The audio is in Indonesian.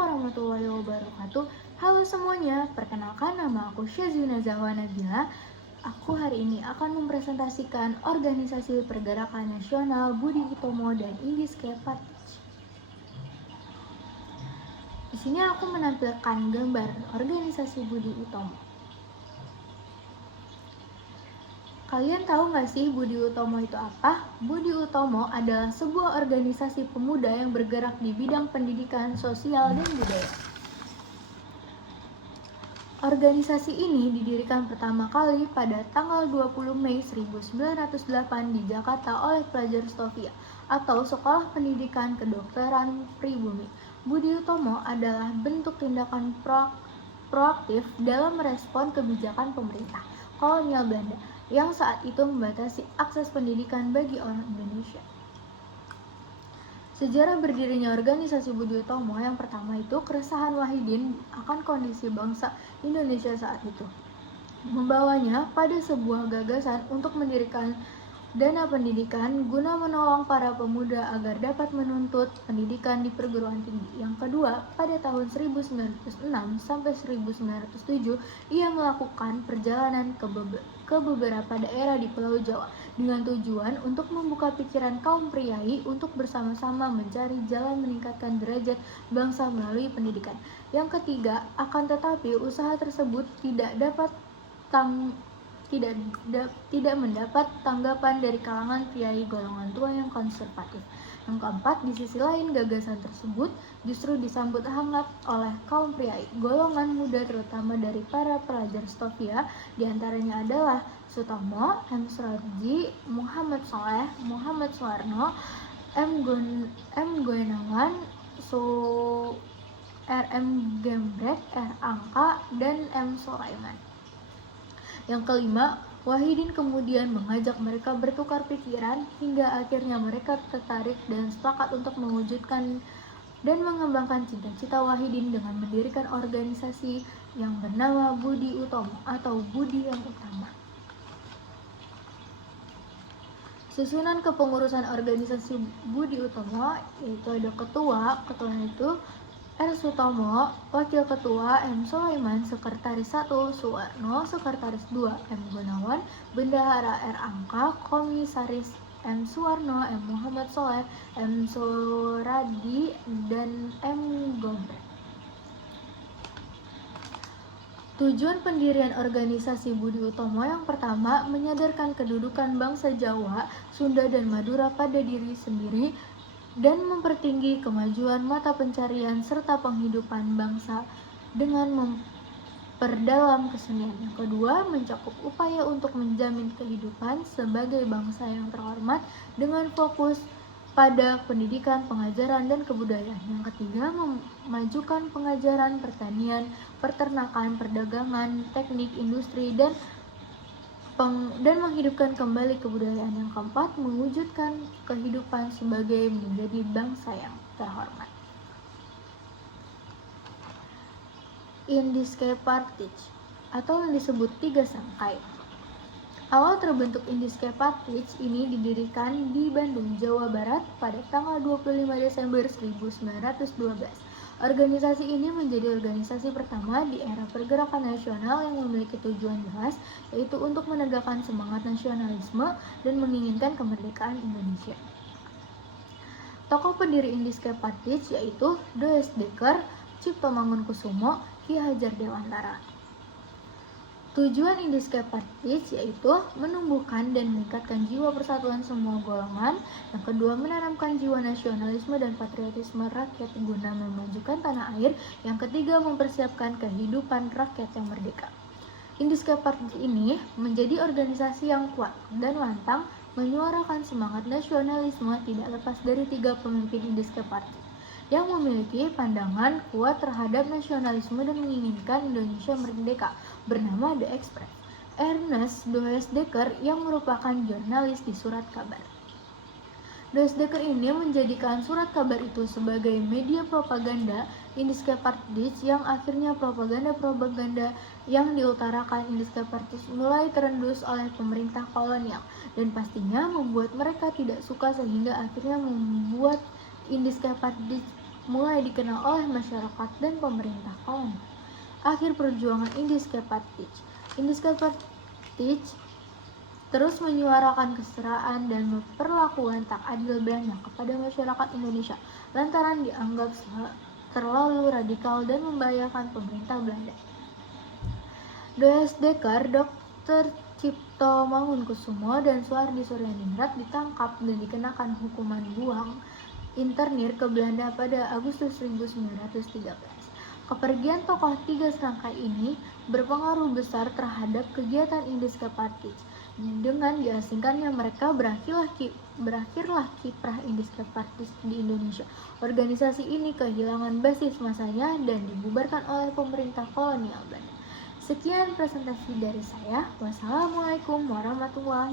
warahmatullahi wabarakatuh. Halo semuanya, perkenalkan nama aku Syazuna Zahwa Nabila. Aku hari ini akan mempresentasikan Organisasi Pergerakan Nasional Budi Utomo dan Indiske Partij. Di sini aku menampilkan gambar organisasi Budi Utomo. Kalian tahu nggak sih Budi Utomo itu apa? Budi Utomo adalah sebuah organisasi pemuda yang bergerak di bidang pendidikan, sosial, dan budaya. Organisasi ini didirikan pertama kali pada tanggal 20 Mei 1908 di Jakarta oleh pelajar Stovia atau Sekolah Pendidikan Kedokteran Pribumi. Budi Utomo adalah bentuk tindakan proaktif dalam merespon kebijakan pemerintah kolonial Belanda yang saat itu membatasi akses pendidikan bagi orang Indonesia. Sejarah berdirinya organisasi Budi Utomo yang pertama itu keresahan Wahidin akan kondisi bangsa Indonesia saat itu, membawanya pada sebuah gagasan untuk mendirikan dana pendidikan guna menolong para pemuda agar dapat menuntut pendidikan di perguruan tinggi. Yang kedua, pada tahun 1906 sampai 1907 ia melakukan perjalanan ke beberapa daerah di Pulau Jawa dengan tujuan untuk membuka pikiran kaum priai untuk bersama-sama mencari jalan meningkatkan derajat bangsa melalui pendidikan. Yang ketiga, akan tetapi usaha tersebut tidak mendapat tanggapan dari kalangan priai golongan tua yang konservatif. Yang keempat, di sisi lain gagasan tersebut justru disambut hangat oleh kaum priai golongan muda terutama dari para pelajar Stovia, diantaranya adalah Sutomo, M. Surarji, Muhammad Soleh, Muhammad Suwarno, M. Goenawan, R.M. Gembrek, R. Angka, dan M. Sulaiman. Yang kelima, Wahidin kemudian mengajak mereka bertukar pikiran hingga akhirnya mereka tertarik dan sepakat untuk mewujudkan dan mengembangkan cita-cita Wahidin dengan mendirikan organisasi yang bernama Budi Utomo atau Budi yang Utama. Susunan kepengurusan organisasi Budi Utomo yaitu ada ketua itu R. Sutomo, Wakil Ketua M. Sulaiman, Sekretaris 1 Suwarno, Sekretaris 2 M. Gunawan, Bendahara R. Angka, Komisaris M. Suwarno, M. Muhammad Soleh, M. Suradi, dan M. Gombrek. Tujuan pendirian organisasi Budi Utomo yang pertama, menyadarkan kedudukan bangsa Jawa, Sunda, dan Madura pada diri sendiri dan mempertinggi kemajuan mata pencarian serta penghidupan bangsa dengan memperdalam kesenian. Yang kedua, mencakup upaya untuk menjamin kehidupan sebagai bangsa yang terhormat dengan fokus pada pendidikan, pengajaran, dan kebudayaan. Yang ketiga, memajukan pengajaran, pertanian, peternakan, perdagangan, teknik, industri, dan menghidupkan kembali kebudayaan. Yang keempat, mewujudkan kehidupan sebagai menjadi bangsa yang terhormat. Indiske Partij atau yang disebut Tiga Sangkai. Awal terbentuk Indiske Partij ini didirikan di Bandung, Jawa Barat pada tanggal 25 Desember 1912. Organisasi ini menjadi organisasi pertama di era pergerakan nasional yang memiliki tujuan jelas, yaitu untuk menegakkan semangat nasionalisme dan menginginkan kemerdekaan Indonesia. Tokoh pendiri Indiske Partij yaitu D.S. Dekker, Cipto Mangunkusumo, Ki Hajar Dewantara. Tujuan Indiske Partij yaitu menumbuhkan dan meningkatkan jiwa persatuan semua golongan. Yang kedua, menanamkan jiwa nasionalisme dan patriotisme rakyat guna memajukan tanah air. Yang ketiga, mempersiapkan kehidupan rakyat yang merdeka. Indiske Partij ini menjadi organisasi yang kuat dan lantang, menyuarakan semangat nasionalisme tidak lepas dari tiga pemimpin Indiske Partij yang memiliki pandangan kuat terhadap nasionalisme dan menginginkan Indonesia merdeka, bernama The Express. Ernest D.S. Dekker yang merupakan jurnalis di Surat Kabar. D.S. Dekker ini menjadikan Surat Kabar itu sebagai media propaganda Indiske Partij yang akhirnya propaganda yang diutarakan Indiske Partij mulai terendus oleh pemerintah kolonial dan pastinya membuat mereka tidak suka sehingga akhirnya membuat Indiske Partij mulai dikenal oleh masyarakat dan pemerintah kolonial. Akhir perjuangan Indiske Partij. Indiske Partij terus menyuarakan kesetaraan dan perlakuan tak adil Belanda kepada masyarakat Indonesia lantaran dianggap terlalu radikal dan membahayakan pemerintah Belanda. Dr. Dr. Cipto Mangunkusumo dan Suhardi Suryadiningrat ditangkap dan dikenakan hukuman buang internir ke Belanda pada Agustus 1913. Kepergian tokoh tiga serangkai ini berpengaruh besar terhadap kegiatan Indiske Partij. Dengan diasingkannya mereka, berakhirlah kiprah Indiske Partij di Indonesia. Organisasi ini kehilangan basis masanya dan dibubarkan oleh pemerintah kolonial Belanda. Sekian presentasi dari saya. Wassalamualaikum warahmatullahi